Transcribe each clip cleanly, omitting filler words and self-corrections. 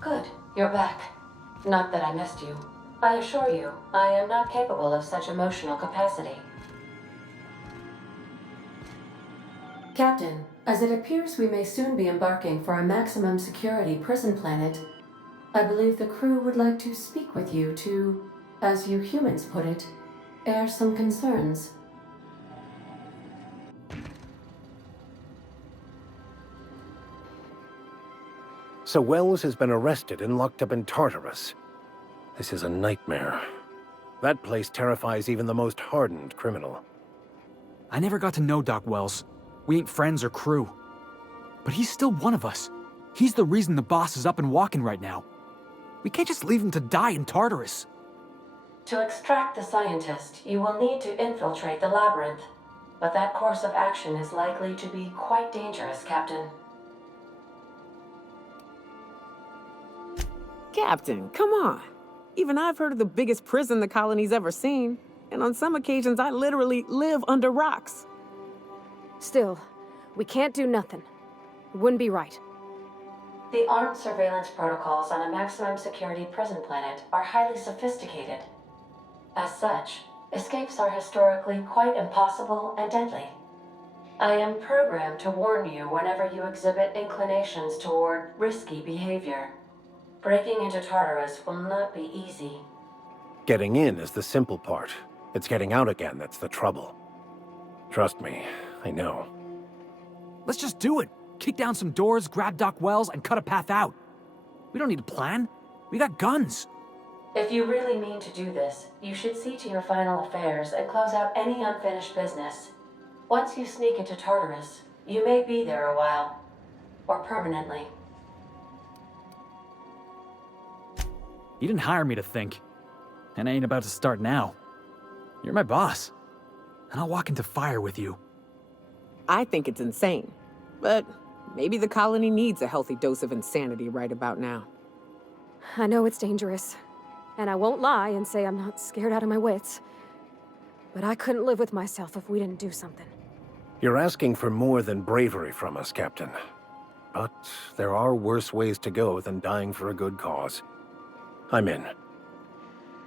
Good, you're back. Not that I missed you. I assure you, I am not capable of such emotional capacity. Captain, as it appears we may soon be embarking for a maximum security prison planet, I believe the crew would like to speak with you to, as you humans put it, air some concerns. So Wells has been arrested and locked up in Tartarus. This is a nightmare. That place terrifies even the most hardened criminal. I never got to know Doc Wells. We ain't friends or crew. But he's still one of us. He's the reason the boss is up and walking right now. We can't just leave him to die in Tartarus. To extract the scientist, you will need to infiltrate the labyrinth. But that course of action is likely to be quite dangerous, Captain. Captain, come on. Even I've heard of the biggest prison the colony's ever seen. And on some occasions, I literally live under rocks. Still, we can't do nothing. It wouldn't be right. The armed surveillance protocols on a maximum security prison planet are highly sophisticated. As such, escapes are historically quite impossible and deadly. I am programmed to warn you whenever you exhibit inclinations toward risky behavior. Breaking into Tartarus will not be easy. Getting in is the simple part. It's getting out again that's the trouble. Trust me, I know. Let's just do it. Kick down some doors, grab Doc Wells, and cut a path out. We don't need a plan. We got guns. If you really mean to do this, you should see to your final affairs and close out any unfinished business. Once you sneak into Tartarus, you may be there a while. Or permanently. You didn't hire me to think. And I ain't about to start now. You're my boss. And I'll walk into fire with you. I think it's insane. But maybe the colony needs a healthy dose of insanity right about now. I know it's dangerous. And I won't lie and say I'm not scared out of my wits. But I couldn't live with myself if we didn't do something. You're asking for more than bravery from us, Captain. But there are worse ways to go than dying for a good cause. I'm in.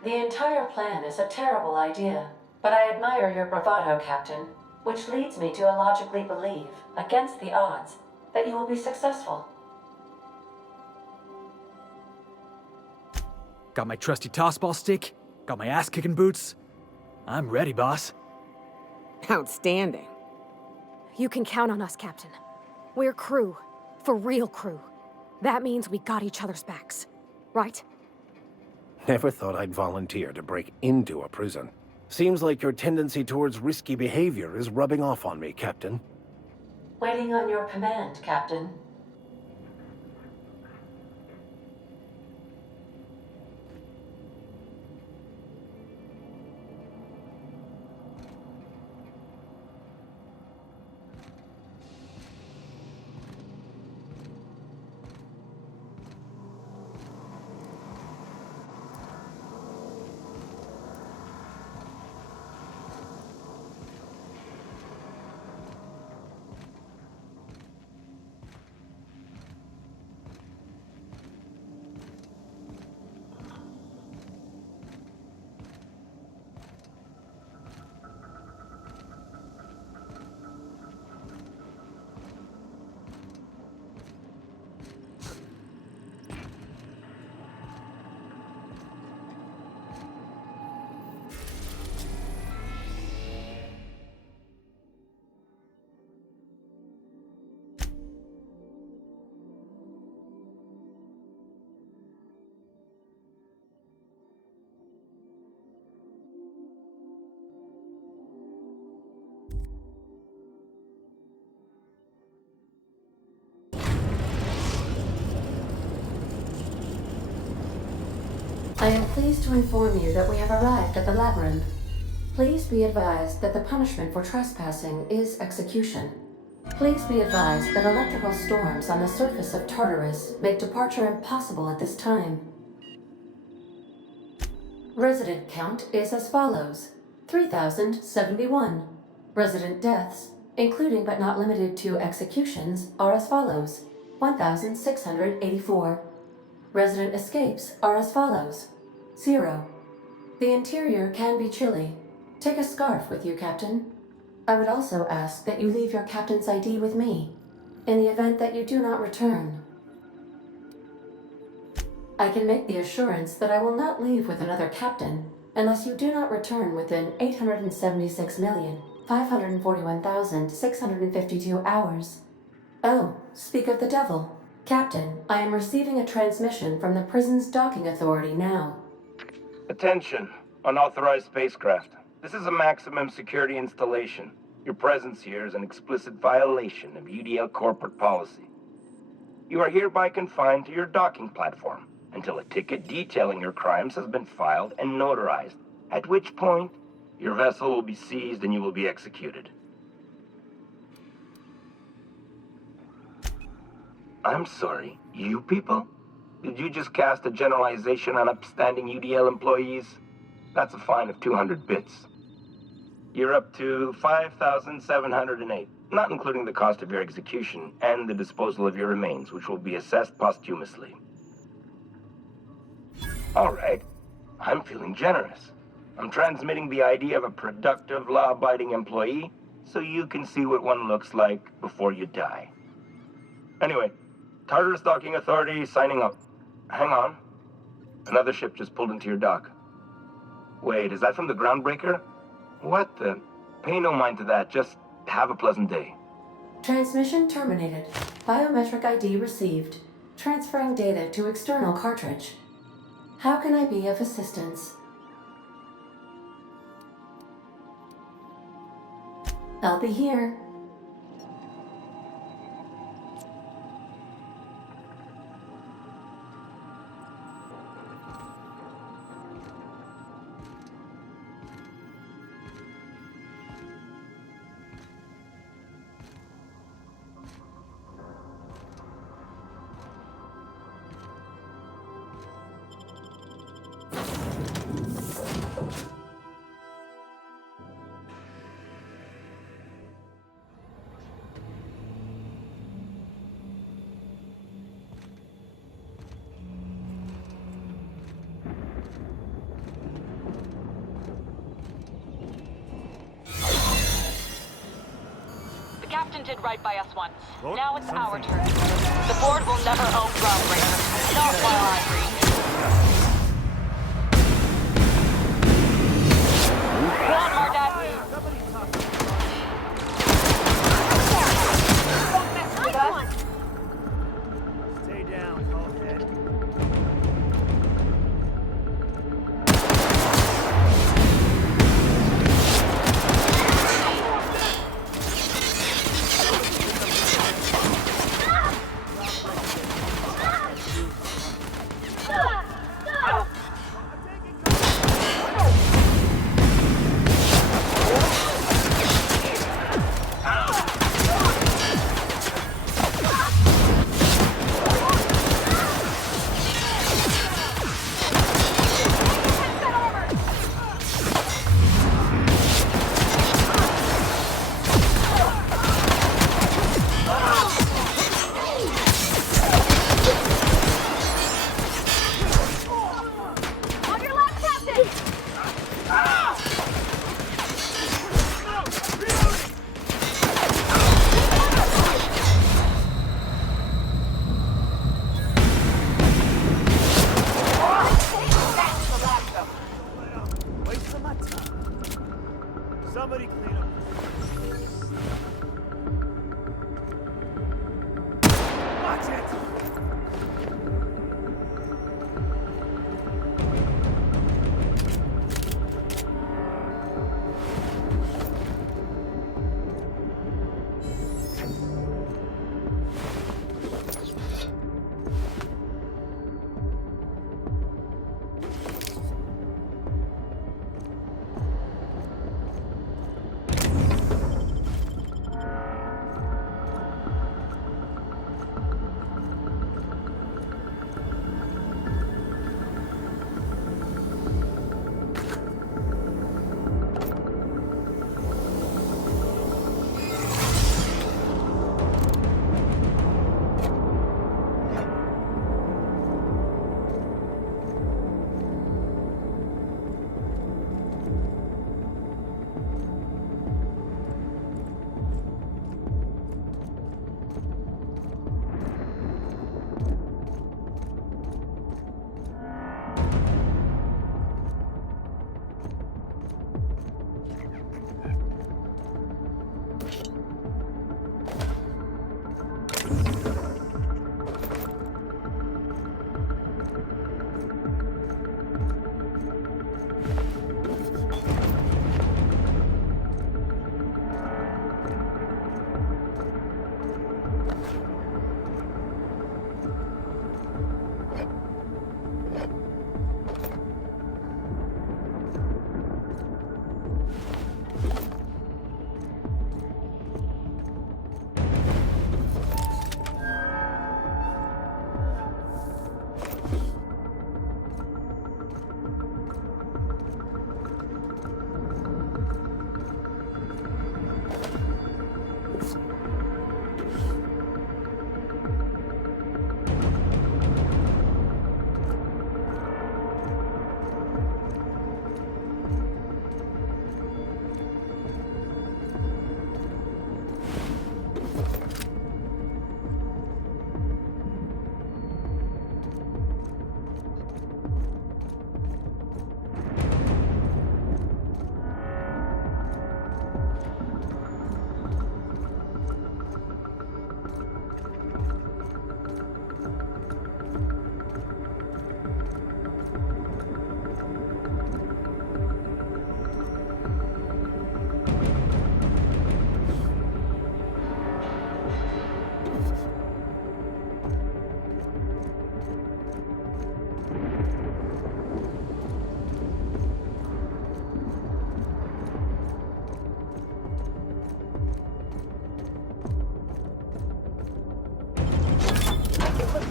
The entire plan is a terrible idea, but I admire your bravado, Captain, which leads me to illogically believe, against the odds, that you will be successful. Got my trusty tossball stick, got my ass-kicking boots. I'm ready, boss. Outstanding. You can count on us, Captain. We're crew. For real crew. That means we got each other's backs. Right? Never thought I'd volunteer to break into a prison. Seems like your tendency towards risky behavior is rubbing off on me, Captain. Waiting on your command, Captain. I am pleased to inform you that we have arrived at the labyrinth. Please be advised that the punishment for trespassing is execution. Please be advised that electrical storms on the surface of Tartarus make departure impossible at this time. Resident count is as follows: 3,071. Resident deaths, including but not limited to executions, are as follows: 1,684. resident escapes are as follows. 0. The interior can be chilly. Take a scarf with you, Captain. I would also ask that you leave your captain's ID with me, in the event that you do not return. I can make the assurance that I will not leave with another captain unless you do not return within 876,541,652 hours. Oh, speak of the devil. Captain, I am receiving a transmission from the prison's docking authority now. Attention, unauthorized spacecraft. This is a maximum security installation. Your presence here is an explicit violation of UDL corporate policy. You are hereby confined to your docking platform until a ticket detailing your crimes has been filed and notarized, at which point your vessel will be seized and you will be executed. I'm sorry, you people? Did you just cast a generalization on upstanding UDL employees? That's a fine of 200 bits. You're up to 5,708, not including the cost of your execution and the disposal of your remains, which will be assessed posthumously. All right, I'm feeling generous. I'm transmitting the idea of a productive, law-abiding employee so you can see what one looks like before you die. Anyway, Tartarus Docking Authority signing up. Hang on. Another ship just pulled into your dock. Wait, is that from the Groundbreaker? What the? Pay no mind to that, just have a pleasant day. Transmission terminated. Biometric ID received. Transferring data to external cartridge. How can I be of assistance? I'll be here. The captain did right by us once. Now it's our turn. The board will never own Groundbreaker. Not while I breathe. Go on, Mardak. Stay down, Cokehead.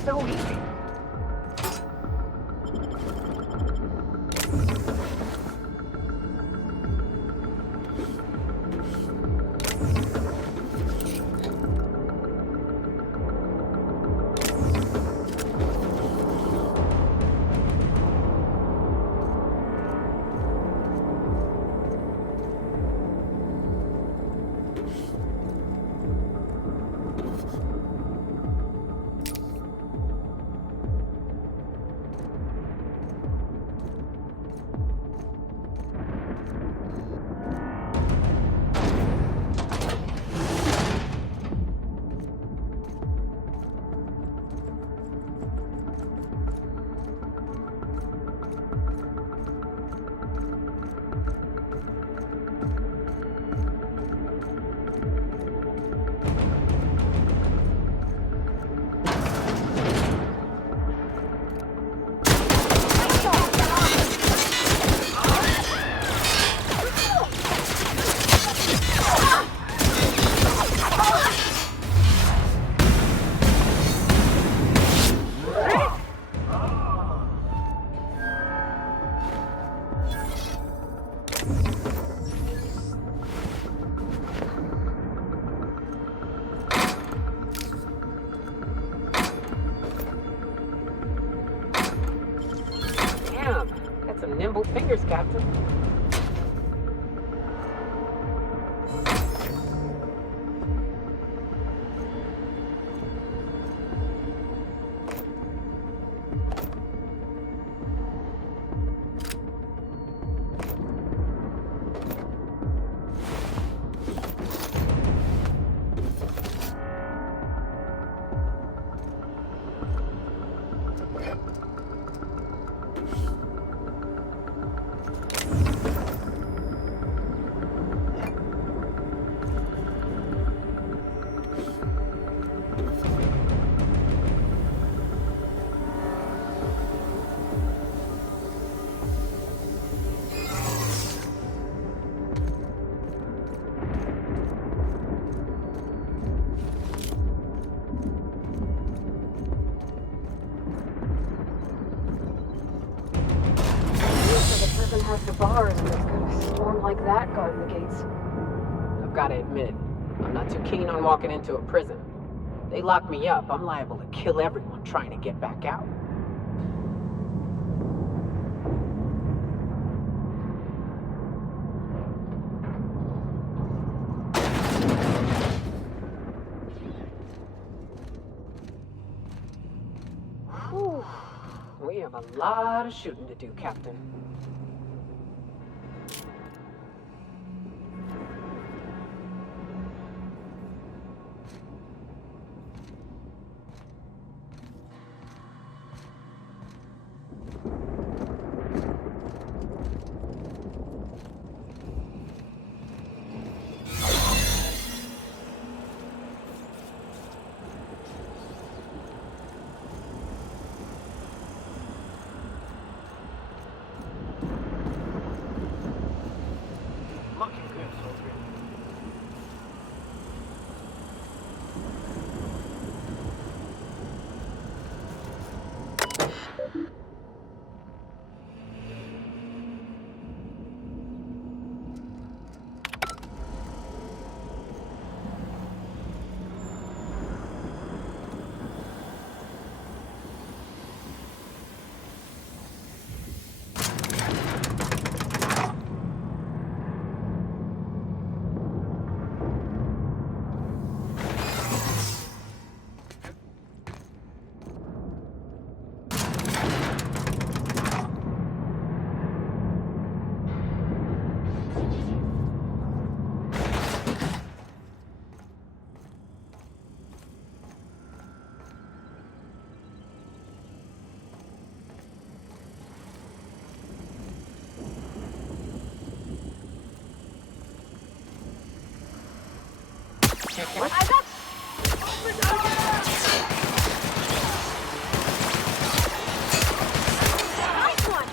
so easy. Some nimble fingers, Captain. Has the bars, and it's gonna storm like that guarding the gates. I've got to admit, I'm not too keen on walking into a prison. They lock me up, I'm liable to kill everyone trying to get back out. Whew. We have a lot of shooting to do, Captain. I got... Nice one!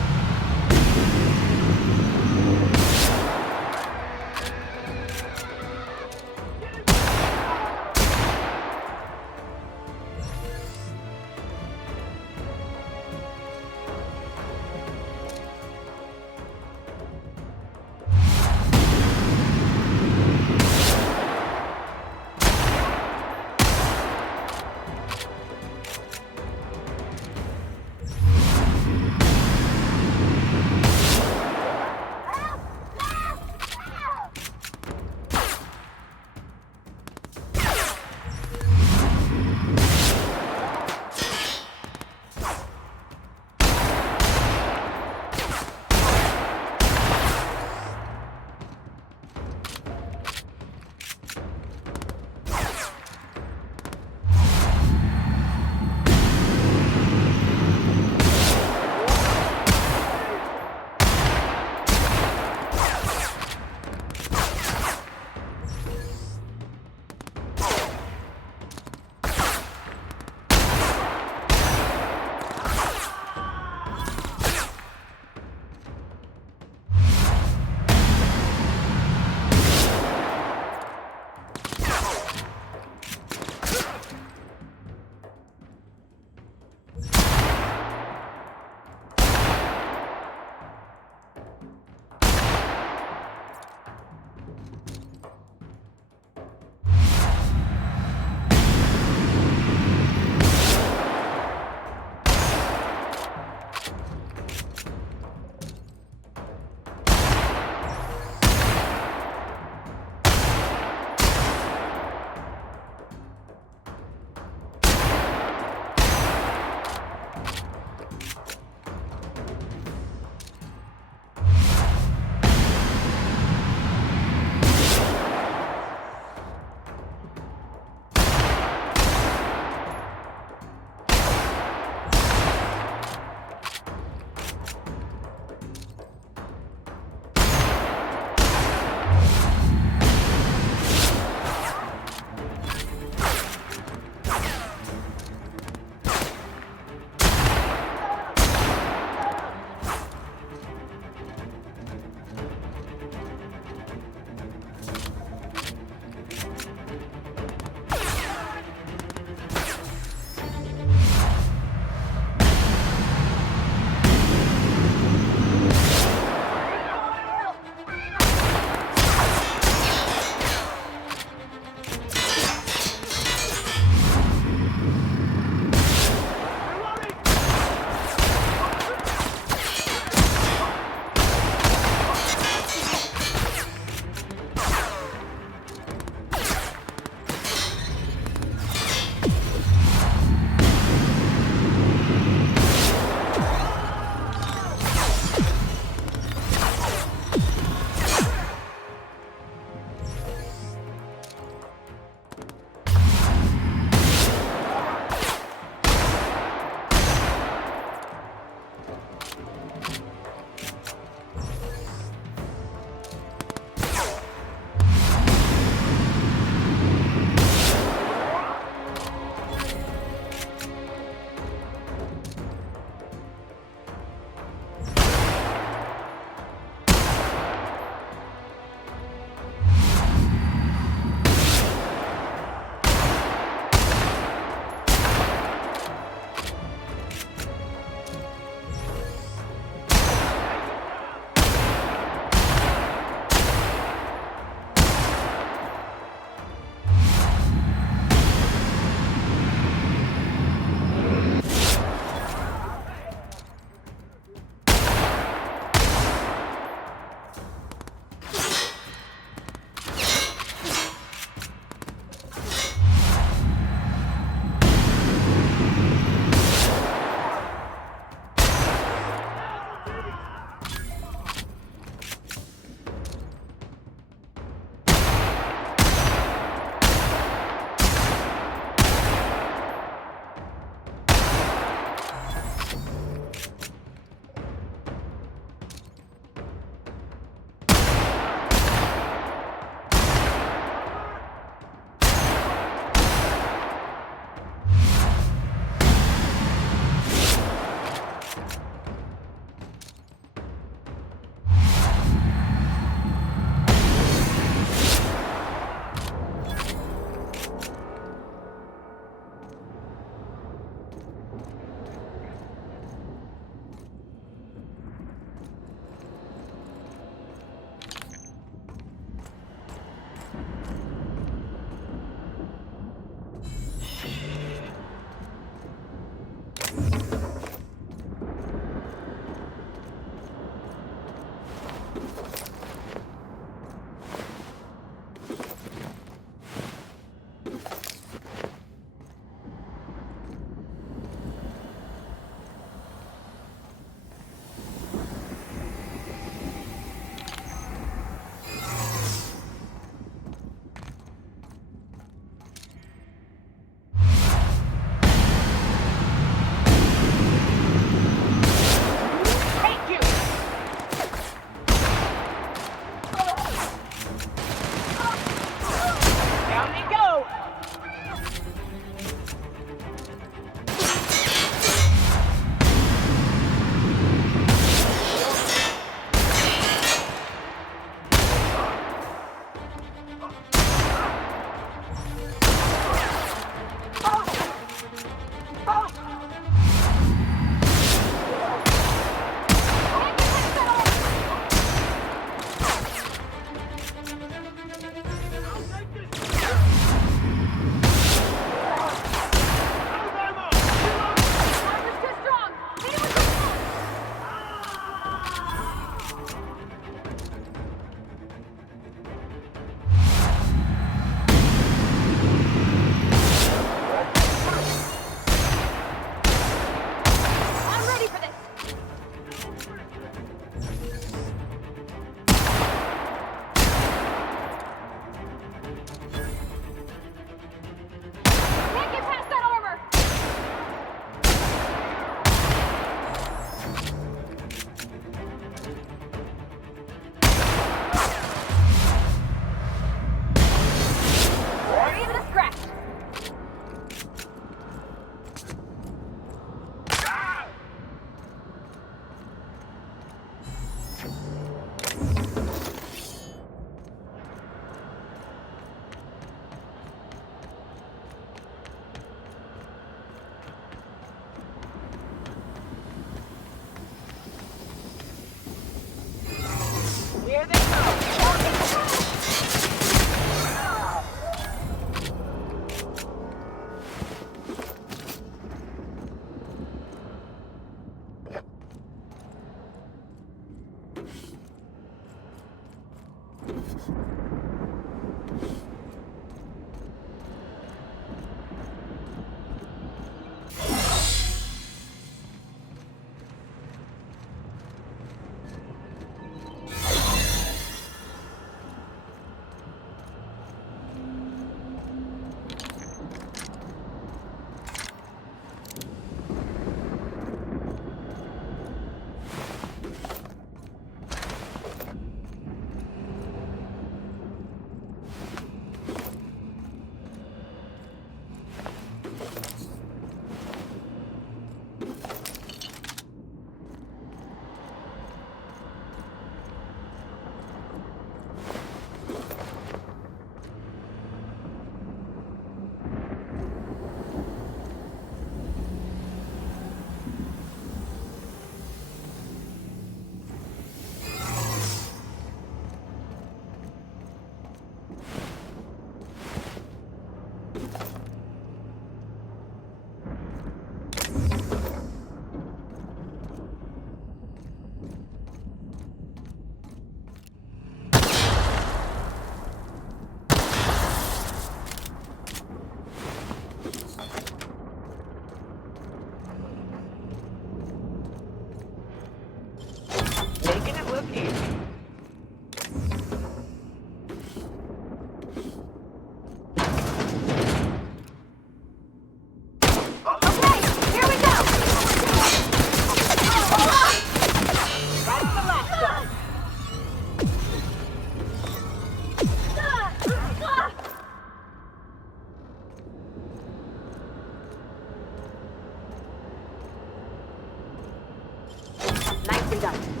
done.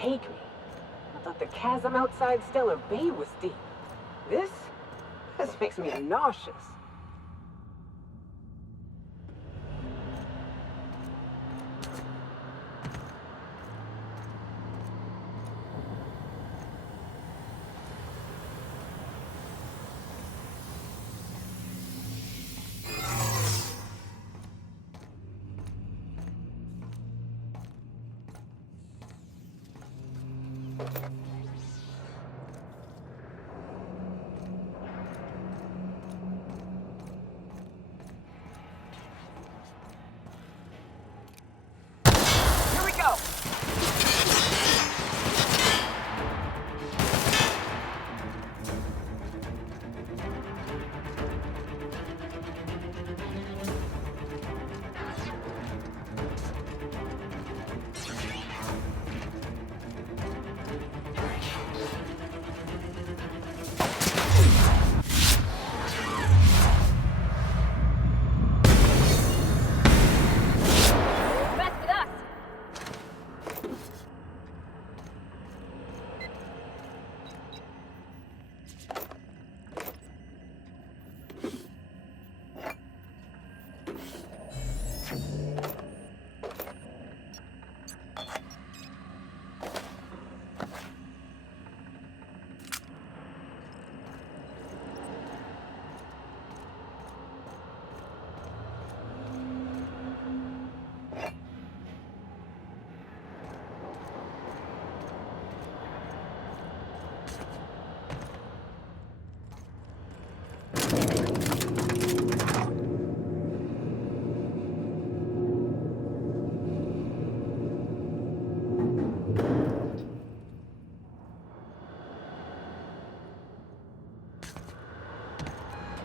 take me. I thought the chasm outside Stellar Bay was deep. This makes me nauseous.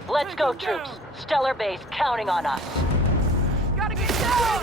Let's go, troops. Stellar Base counting on us. Gotta get down!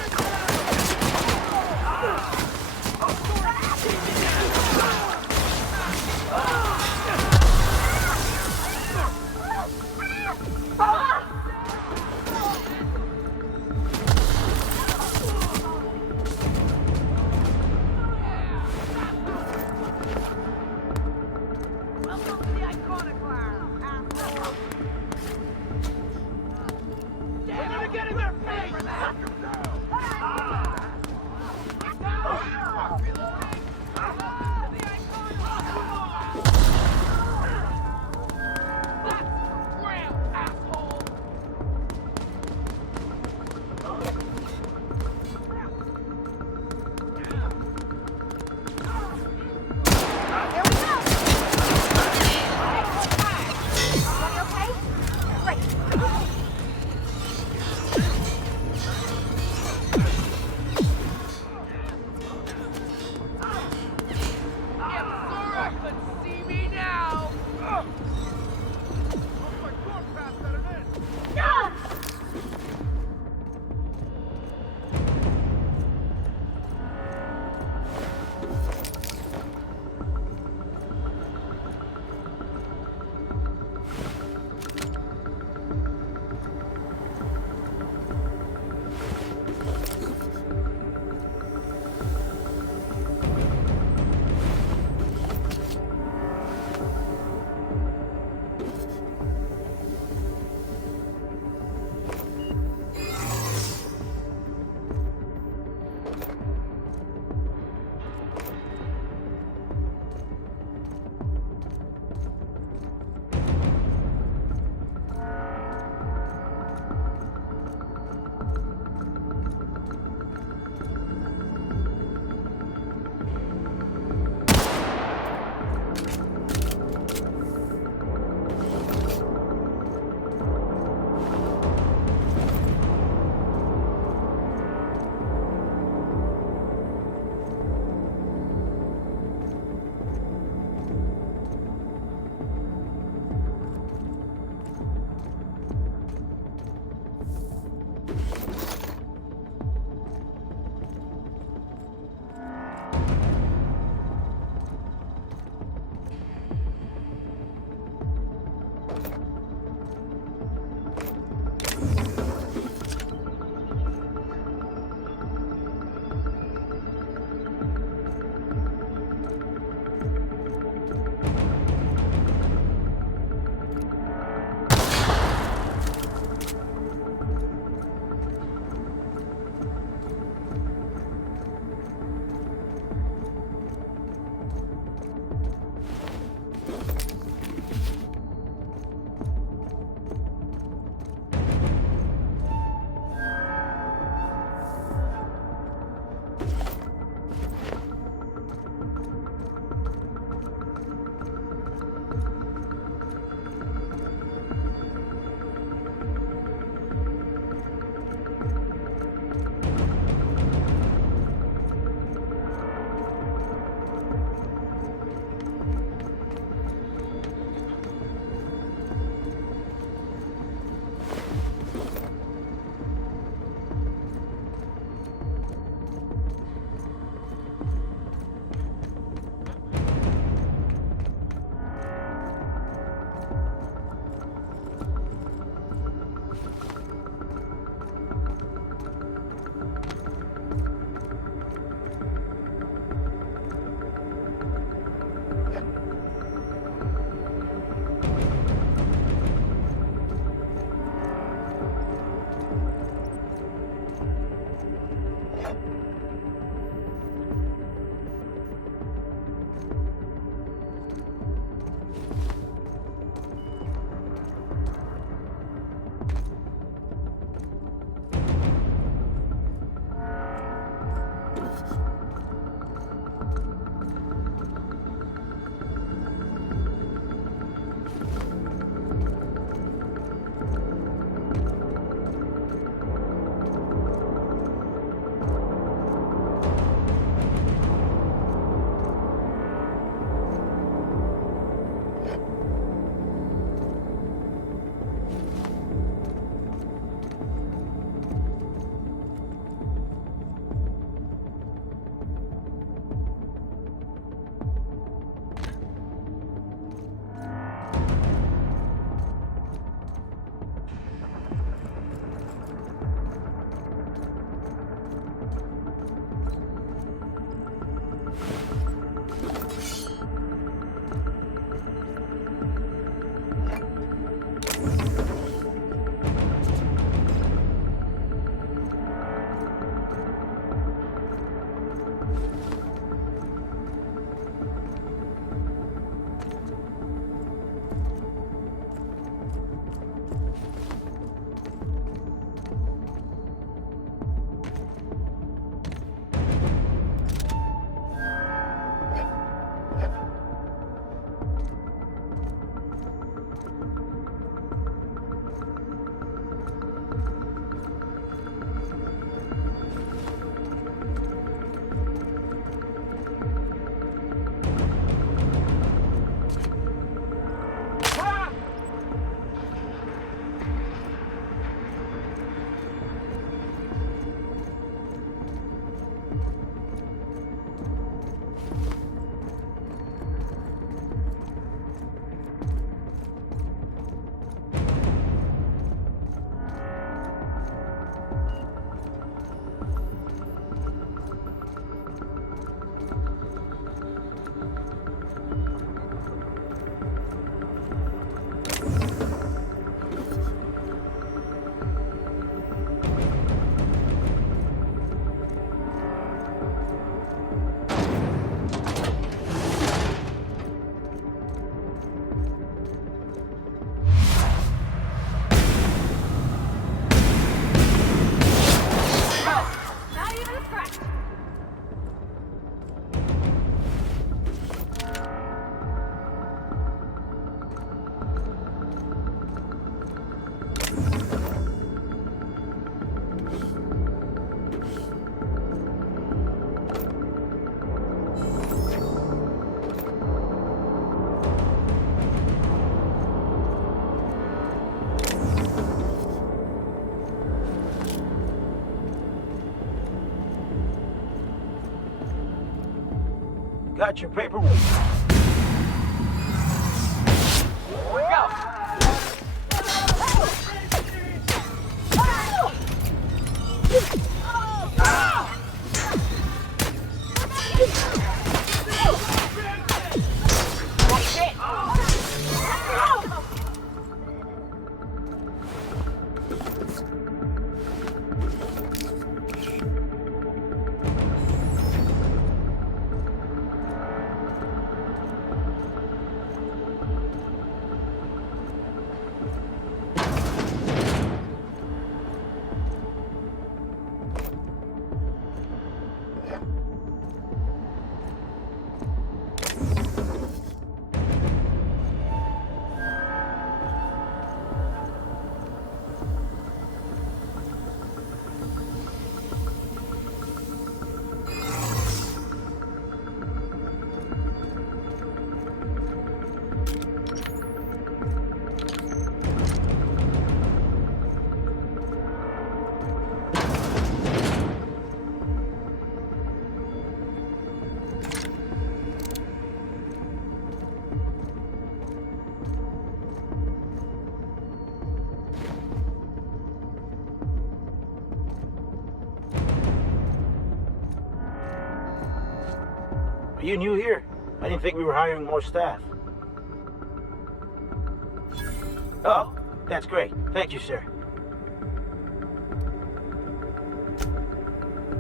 got your paperwork. We go. Are you new here? I didn't think we were hiring more staff. Oh, that's great. Thank you, sir.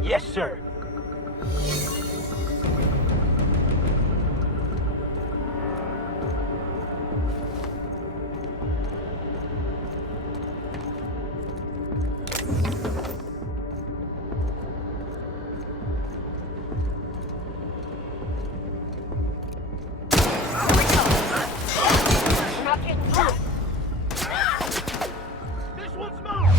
Yes, sir. This one's mine!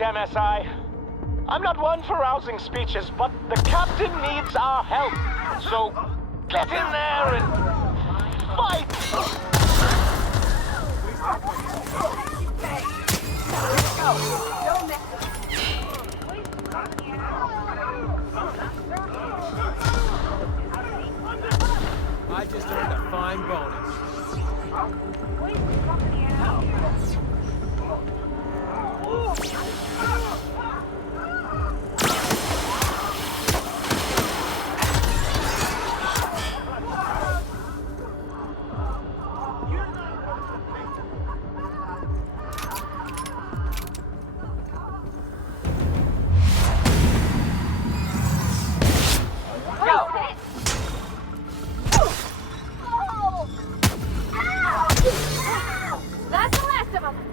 MSI. I'm not one for rousing speeches, but the captain needs our help. So, get in there and fight! I just earned a fine bonus. That's the last of them!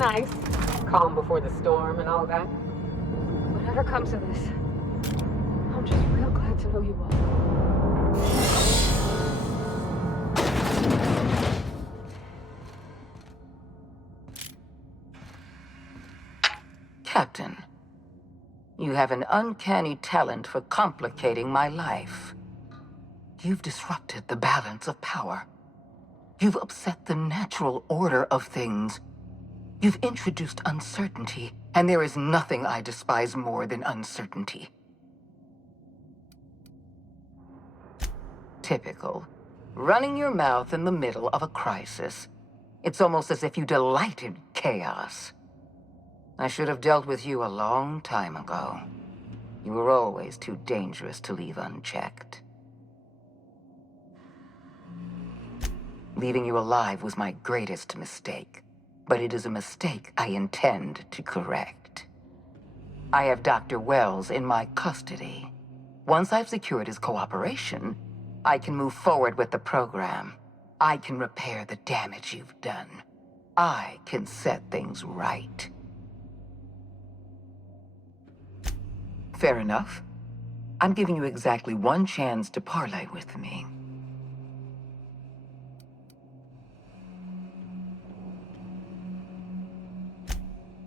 Nice. Calm before the storm and all that. Whatever comes of this, I'm just real glad to know you all. Captain, you have an uncanny talent for complicating my life. You've disrupted the balance of power. You've upset the natural order of things. You've introduced uncertainty, and there is nothing I despise more than uncertainty. Typical. Running your mouth in the middle of a crisis. It's almost as if you delight in chaos. I should have dealt with you a long time ago. You were always too dangerous to leave unchecked. Leaving you alive was my greatest mistake, but it is a mistake I intend to correct. I have Dr. Wells in my custody. Once I've secured his cooperation, I can move forward with the program. I can repair the damage you've done. I can set things right. Fair enough. I'm giving you exactly one chance to parley with me.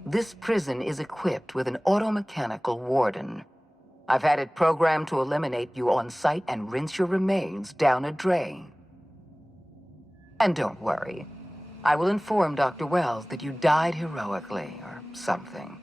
This prison is equipped with an automechanical warden. I've had it programmed to eliminate you on sight and rinse your remains down a drain. And don't worry. I will inform Dr. Wells that you died heroically or something.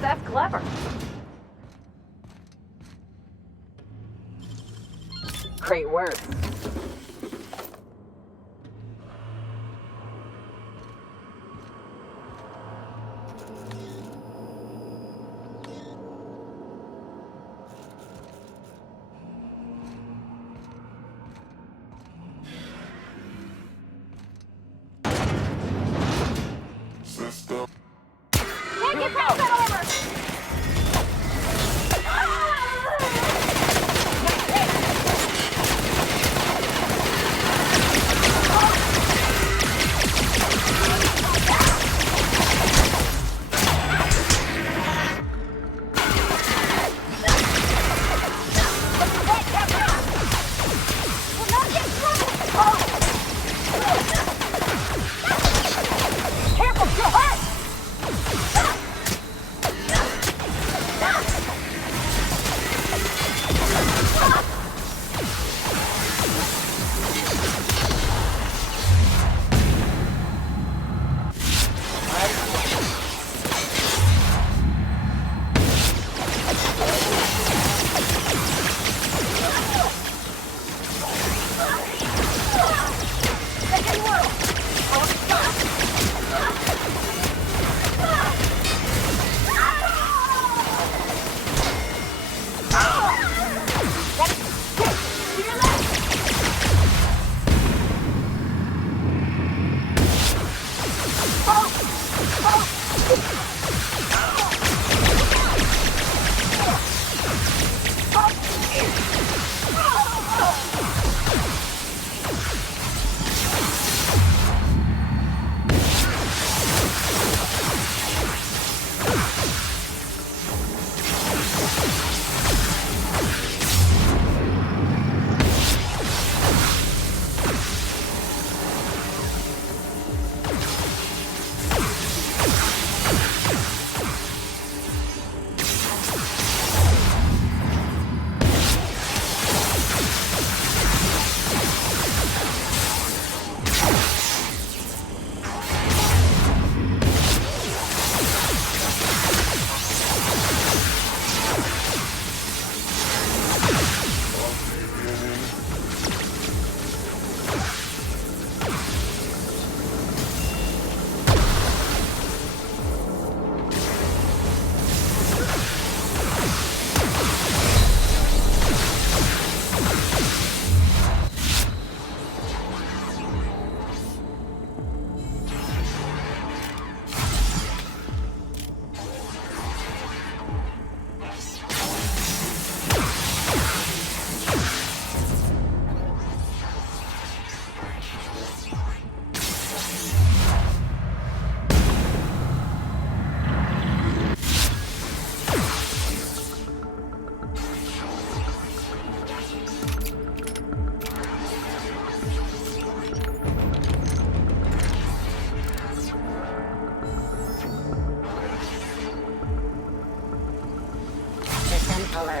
That's clever. Great work.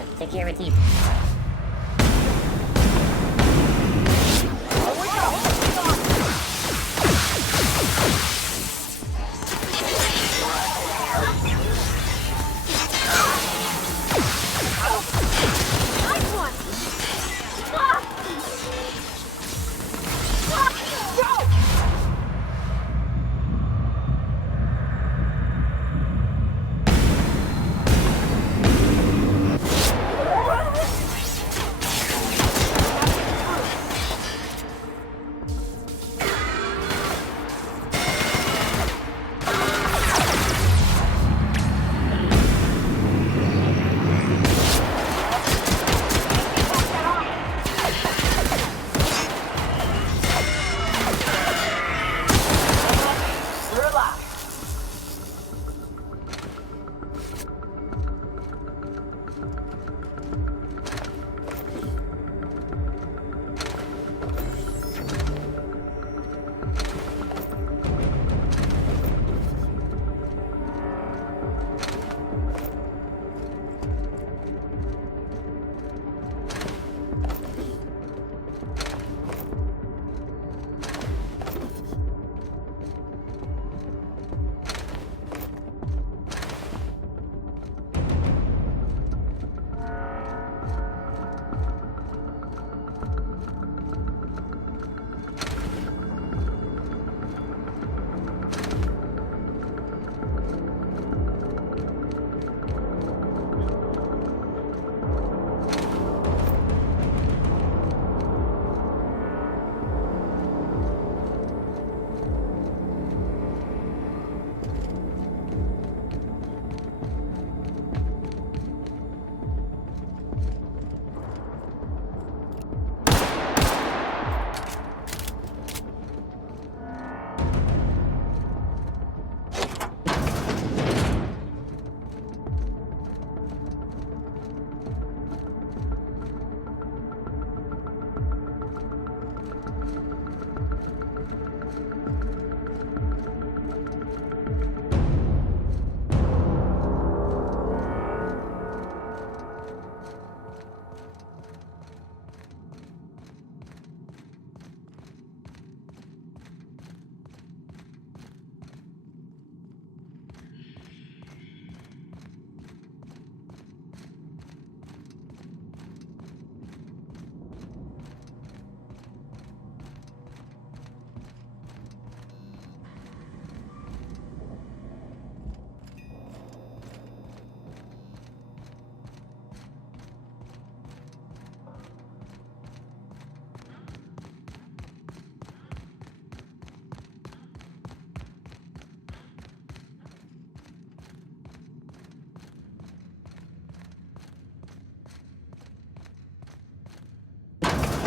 for security.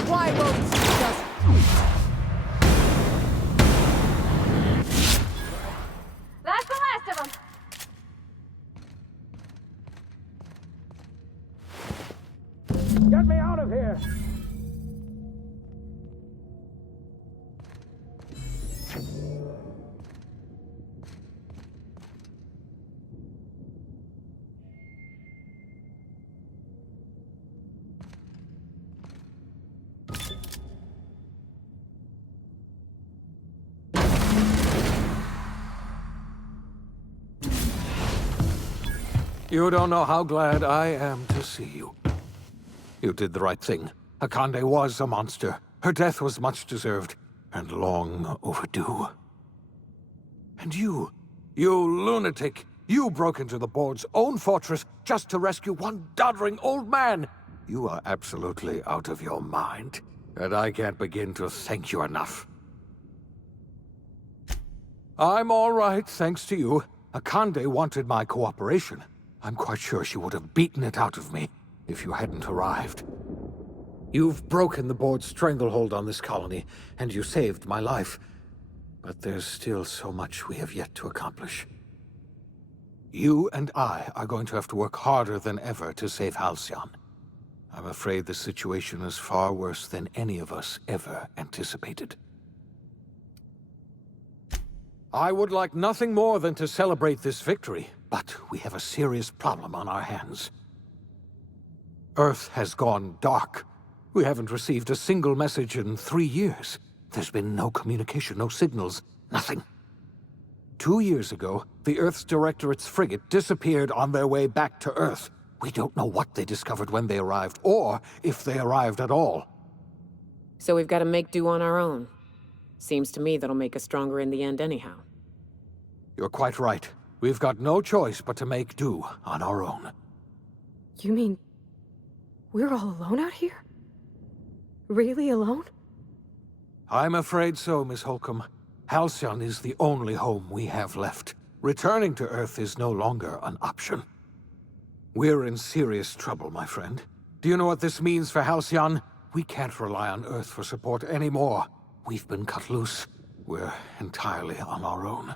Why won't you just... That's the last of them! Get me out of here! You don't know how glad I am to see you. You did the right thing. Akande was a monster. Her death was much deserved, and long overdue. And you lunatic, you broke into the board's own fortress just to rescue one doddering old man. You are absolutely out of your mind, and I can't begin to thank you enough. I'm all right, thanks to you. Akande wanted my cooperation. I'm quite sure she would have beaten it out of me if you hadn't arrived. You've broken the board's stranglehold on this colony, and you saved my life. But there's still so much we have yet to accomplish. You and I are going to have to work harder than ever to save Halcyon. I'm afraid the situation is far worse than any of us ever anticipated. I would like nothing more than to celebrate this victory, but we have a serious problem on our hands. Earth has gone dark. We haven't received a single message in 3 years. There's been no communication, no signals, nothing. 2 years ago, the Earth's Directorate's frigate disappeared on their way back to Earth. We don't know what they discovered when they arrived, or if they arrived at all. So we've got to make do on our own. Seems to me that'll make us stronger in the end anyhow. You're quite right. We've got no choice but to make do on our own. You mean we're all alone out here? Really alone? I'm afraid so, Miss Holcomb. Halcyon is the only home we have left. Returning to Earth is no longer an option. We're in serious trouble, my friend. Do you know what this means for Halcyon? We can't rely on Earth for support anymore. We've been cut loose. We're entirely on our own.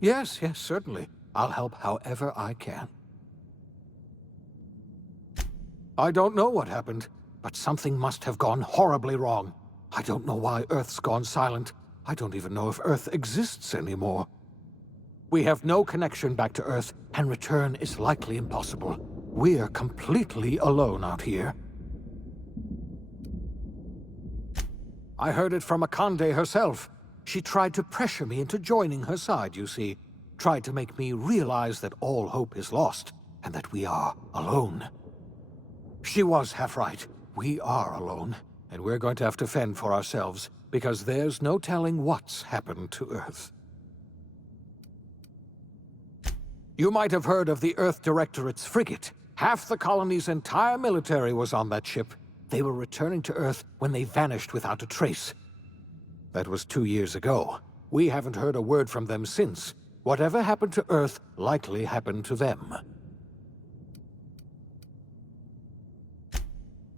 Yes, certainly. I'll help however I can. I don't know what happened, but something must have gone horribly wrong. I don't know why Earth's gone silent. I don't even know if Earth exists anymore. We have no connection back to Earth, and return is likely impossible. We're completely alone out here. I heard it from Akande herself. She tried to pressure me into joining her side, you see. Tried to make me realize that all hope is lost, and that we are alone. She was half right. We are alone, and we're going to have to fend for ourselves, because there's no telling what's happened to Earth. You might have heard of the Earth Directorate's frigate. Half the colony's entire military was on that ship. They were returning to Earth when they vanished without a trace. That was 2 years ago. We haven't heard a word from them since. Whatever happened to Earth likely happened to them.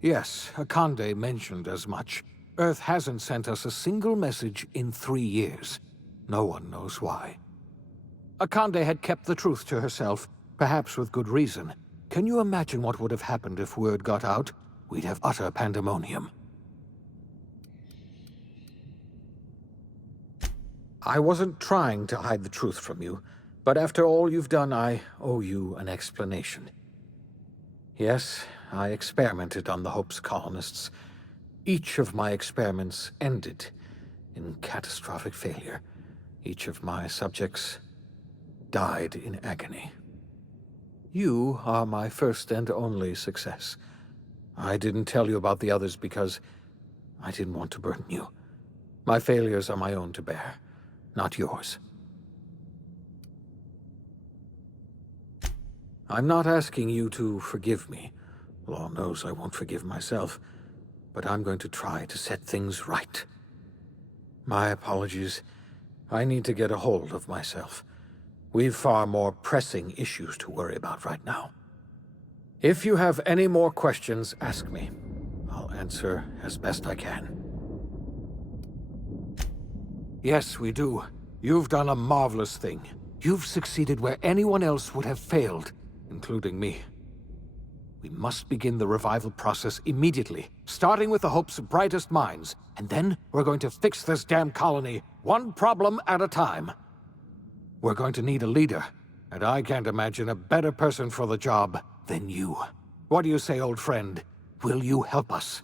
Yes, Akande mentioned as much. Earth hasn't sent us a single message in 3 years. No one knows why. Akande had kept the truth to herself, perhaps with good reason. Can you imagine what would have happened if word got out? We'd have utter pandemonium. I wasn't trying to hide the truth from you, but after all you've done, I owe you an explanation. Yes, I experimented on the Hope's colonists. Each of my experiments ended in catastrophic failure. Each of my subjects died in agony. You are my first and only success. I didn't tell you about the others because I didn't want to burden you. My failures are my own to bear, not yours. I'm not asking you to forgive me. Law knows I won't forgive myself, but I'm going to try to set things right. My apologies. I need to get a hold of myself. We've far more pressing issues to worry about right now. If you have any more questions, ask me. I'll answer as best I can. Yes, we do. You've done a marvelous thing. You've succeeded where anyone else would have failed, including me. We must begin the revival process immediately, starting with the Hope's brightest minds, and then we're going to fix this damn colony, one problem at a time. We're going to need a leader, and I can't imagine a better person for the job than you. What do you say, old friend? Will you help us?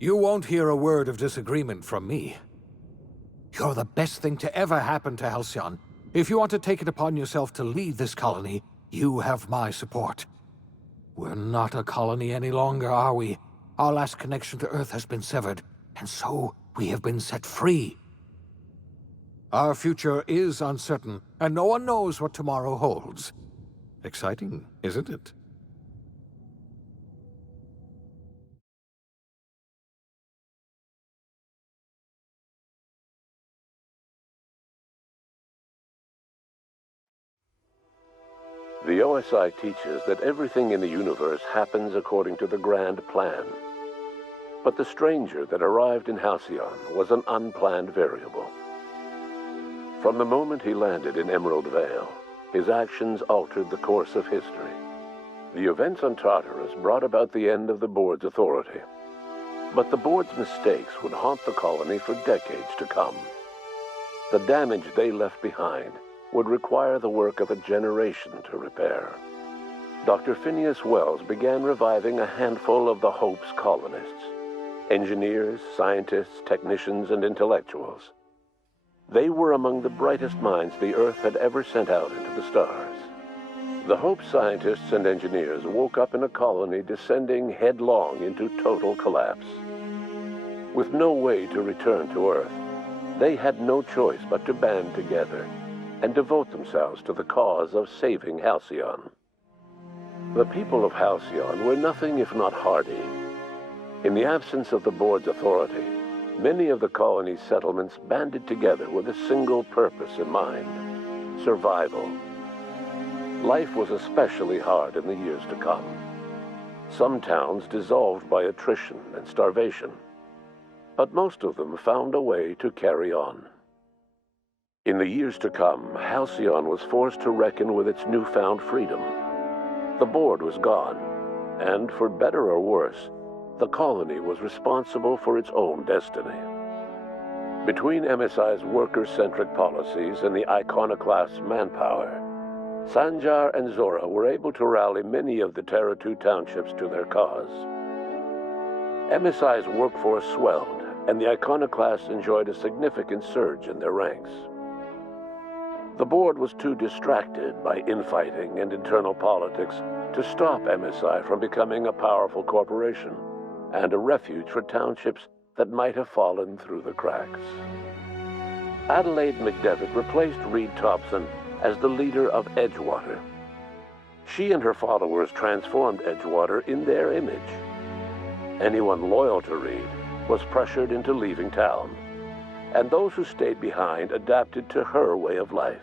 You won't hear a word of disagreement from me. You're the best thing to ever happen to Halcyon. If you want to take it upon yourself to lead this colony, you have my support. We're not a colony any longer, are we? Our last connection to Earth has been severed, and so we have been set free. Our future is uncertain, and no one knows what tomorrow holds. Exciting, isn't it? The OSI teaches that everything in the universe happens according to the grand plan. But the stranger that arrived in Halcyon was an unplanned variable. From the moment he landed in Emerald Vale, his actions altered the course of history. The events on Tartarus brought about the end of the board's authority. But the board's mistakes would haunt the colony for decades to come. The damage they left behind would require the work of a generation to repair. Dr. Phineas Wells began reviving a handful of the Hope's colonists: engineers, scientists, technicians, and intellectuals. They were among the brightest minds the Earth had ever sent out into the stars. The Hope scientists and engineers woke up in a colony descending headlong into total collapse. With no way to return to Earth, they had no choice but to band together and devote themselves to the cause of saving Halcyon. The people of Halcyon were nothing if not hardy. In the absence of the board's authority, many of the colony's settlements banded together with a single purpose in mind: survival. Life was especially hard in the years to come. Some towns dissolved by attrition and starvation, but most of them found a way to carry on. In the years to come, Halcyon was forced to reckon with its newfound freedom. The board was gone, and for better or worse, the colony was responsible for its own destiny. Between MSI's worker-centric policies and the iconoclast's manpower, Sanjar and Zora were able to rally many of the Terra 2 townships to their cause. MSI's workforce swelled, and the iconoclasts enjoyed a significant surge in their ranks. The board was too distracted by infighting and internal politics to stop MSI from becoming a powerful corporation and a refuge for townships that might have fallen through the cracks. Adelaide McDevitt replaced Reed Thompson as the leader of Edgewater. She and her followers transformed Edgewater in their image. Anyone loyal to Reed was pressured into leaving town, and those who stayed behind adapted to her way of life.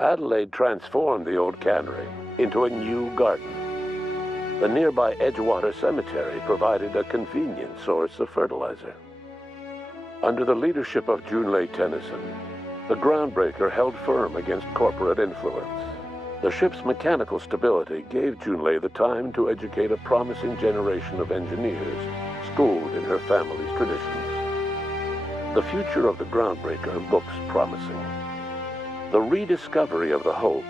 Adelaide transformed the old cannery into a new garden. The nearby Edgewater Cemetery provided a convenient source of fertilizer. Under the leadership of Junlei Tennyson, the Groundbreaker held firm against corporate influence. The ship's mechanical stability gave Junlei the time to educate a promising generation of engineers schooled in her family's traditions. The future of the Groundbreaker looks promising. The rediscovery of the Hope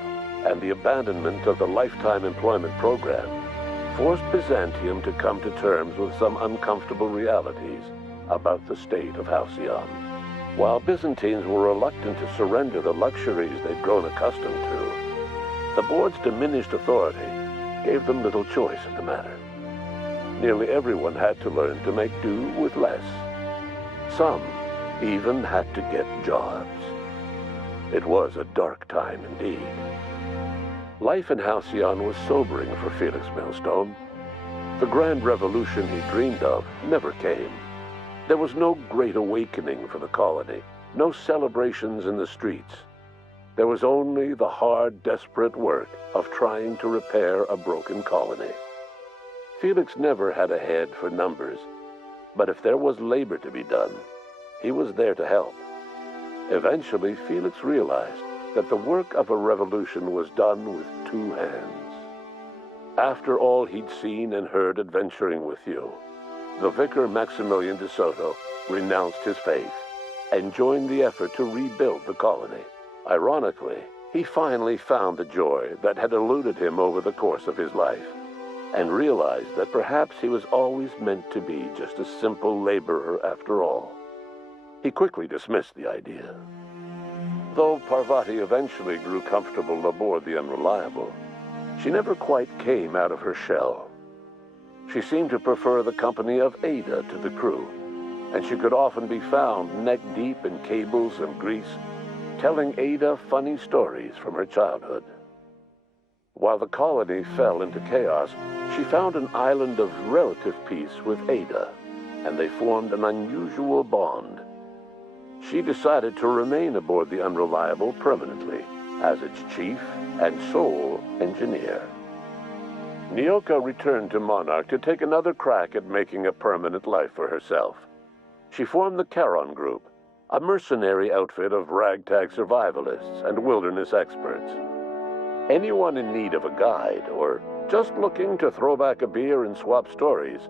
and the abandonment of the lifetime employment program forced Byzantium to come to terms with some uncomfortable realities about the state of Halcyon. While Byzantines were reluctant to surrender the luxuries they'd grown accustomed to, the board's diminished authority gave them little choice in the matter. Nearly everyone had to learn to make do with less. Some even had to get jobs. It was a dark time indeed. Life in Halcyon was sobering for Felix Millstone. The grand revolution he dreamed of never came. There was no great awakening for the colony, no celebrations in the streets. There was only the hard, desperate work of trying to repair a broken colony. Felix never had a head for numbers, but if there was labor to be done, he was there to help. Eventually, Felix realized that the work of a revolution was done with two hands. After all he'd seen and heard adventuring with you, the vicar Maximilian de Soto renounced his faith and joined the effort to rebuild the colony. Ironically, he finally found the joy that had eluded him over the course of his life, and realized that perhaps he was always meant to be just a simple laborer after all. He quickly dismissed the idea. Though Parvati eventually grew comfortable aboard the Unreliable, she never quite came out of her shell. She seemed to prefer the company of Ada to the crew, and she could often be found neck-deep in cables and grease, telling Ada funny stories from her childhood. While the colony fell into chaos, she found an island of relative peace with Ada, and they formed an unusual bond. She decided to remain aboard the Unreliable permanently as its chief and sole engineer. Nyoka returned to Monarch to take another crack at making a permanent life for herself. She formed the Charon Group, a mercenary outfit of ragtag survivalists and wilderness experts. Anyone in need of a guide or just looking to throw back a beer and swap stories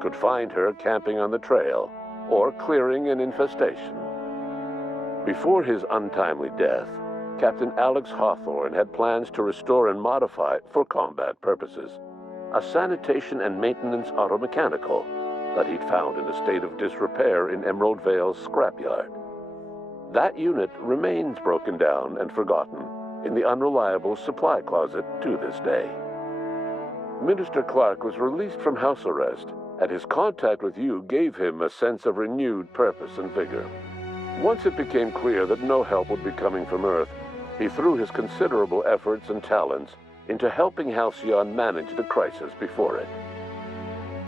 could find her camping on the trail or clearing an infestation. Before his untimely death, Captain Alex Hawthorne had plans to restore and modify, for combat purposes, a sanitation and maintenance automechanical that he'd found in a state of disrepair in Emerald Vale's scrapyard. That unit remains broken down and forgotten in the unreliable supply closet to this day. Minister Clark was released from house arrest, and his contact with you gave him a sense of renewed purpose and vigor. Once it became clear that no help would be coming from Earth, he threw his considerable efforts and talents into helping Halcyon manage the crisis before it.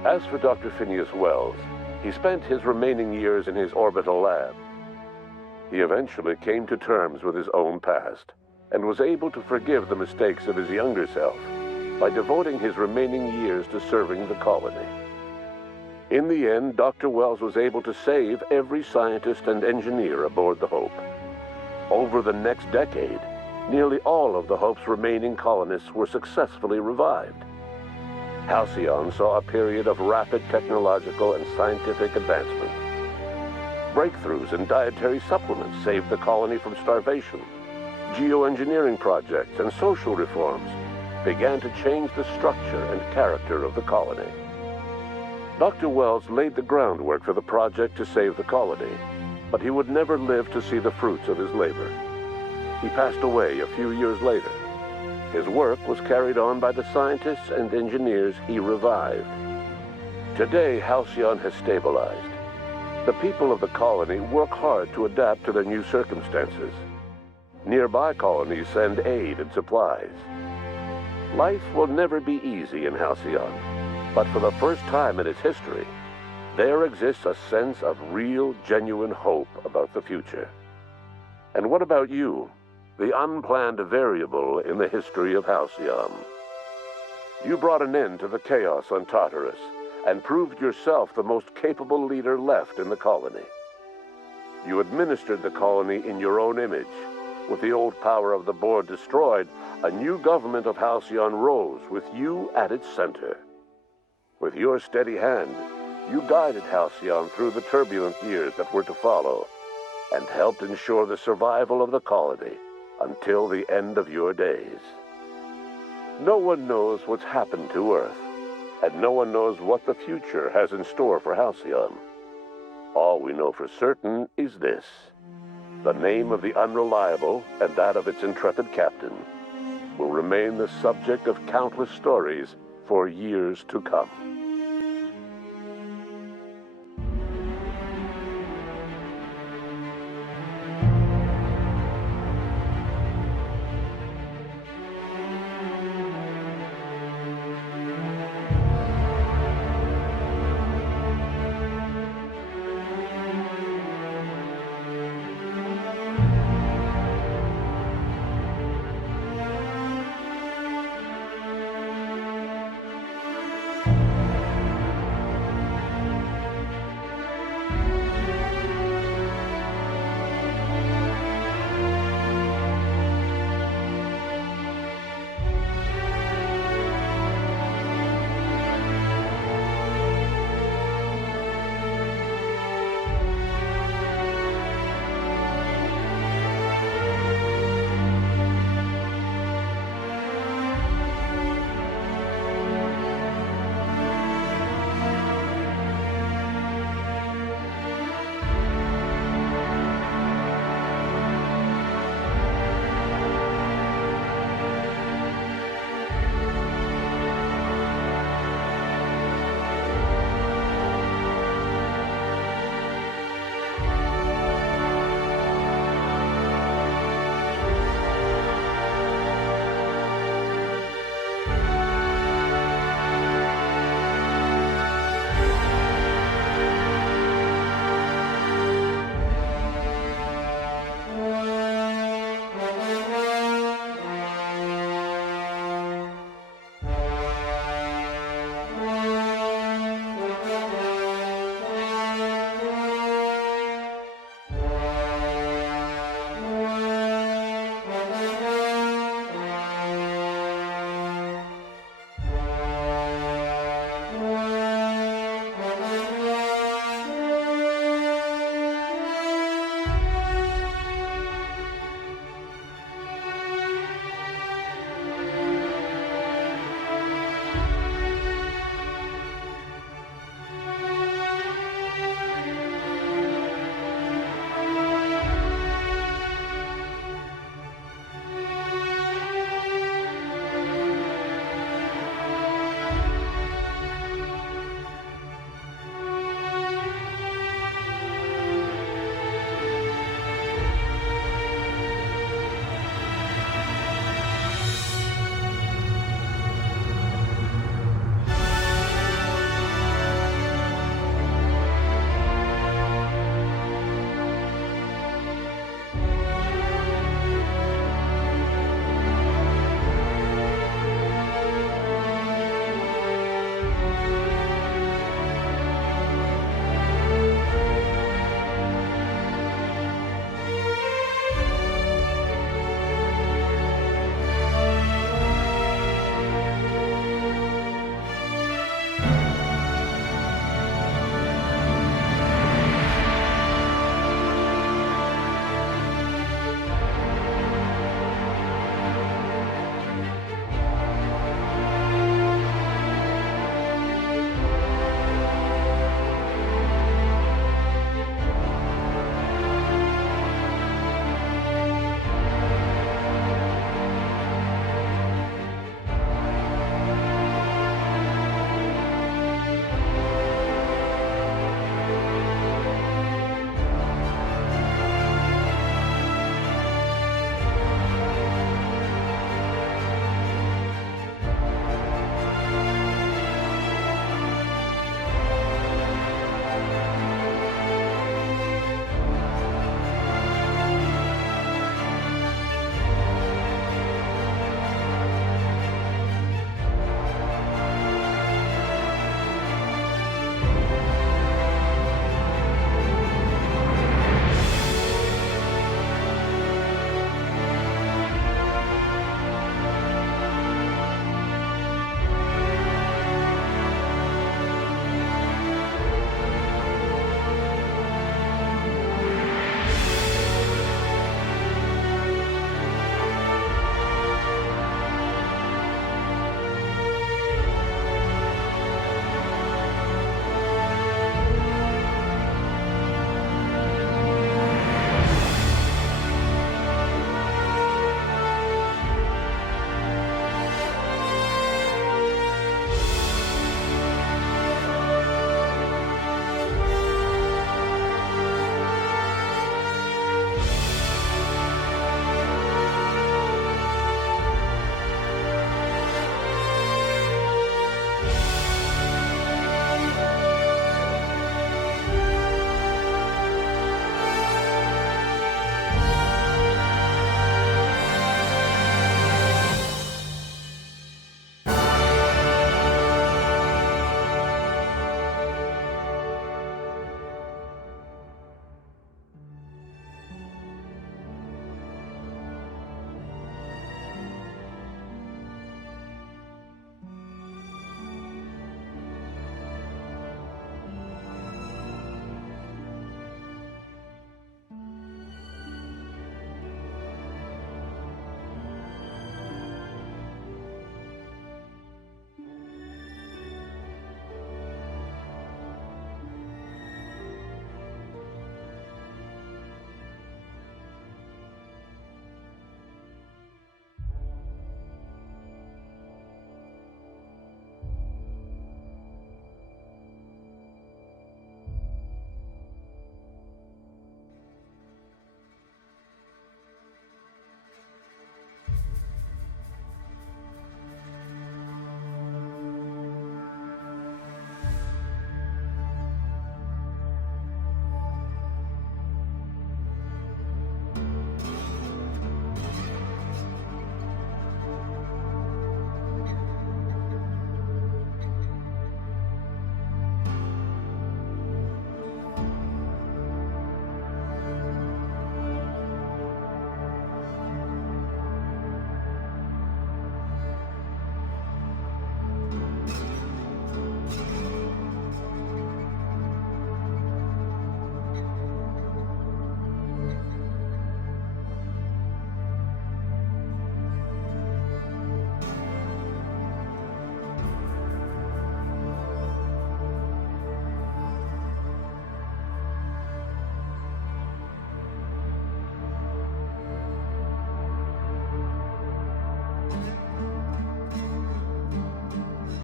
As for Dr. Phineas Wells, he spent his remaining years in his orbital lab. He eventually came to terms with his own past and was able to forgive the mistakes of his younger self by devoting his remaining years to serving the colony. In the end, Dr. Wells was able to save every scientist and engineer aboard the Hope. Over the next decade, nearly all of the Hope's remaining colonists were successfully revived. Halcyon saw a period of rapid technological and scientific advancement. Breakthroughs in dietary supplements saved the colony from starvation. Geoengineering projects and social reforms began to change the structure and character of the colony. Dr. Wells laid the groundwork for the project to save the colony, but he would never live to see the fruits of his labor. He passed away a few years later. His work was carried on by the scientists and engineers he revived. Today, Halcyon has stabilized. The people of the colony work hard to adapt to their new circumstances. Nearby colonies send aid and supplies. Life will never be easy in Halcyon, but for the first time in its history, there exists a sense of real, genuine hope about the future. And what about you, the unplanned variable in the history of Halcyon? You brought an end to the chaos on Tartarus and proved yourself the most capable leader left in the colony. You administered the colony in your own image. With the old power of the board destroyed, a new government of Halcyon rose with you at its center. With your steady hand, you guided Halcyon through the turbulent years that were to follow, and helped ensure the survival of the colony until the end of your days. No one knows what's happened to Earth, and no one knows what the future has in store for Halcyon. All we know for certain is this: the name of the Unreliable and that of its intrepid captain will remain the subject of countless stories for years to come.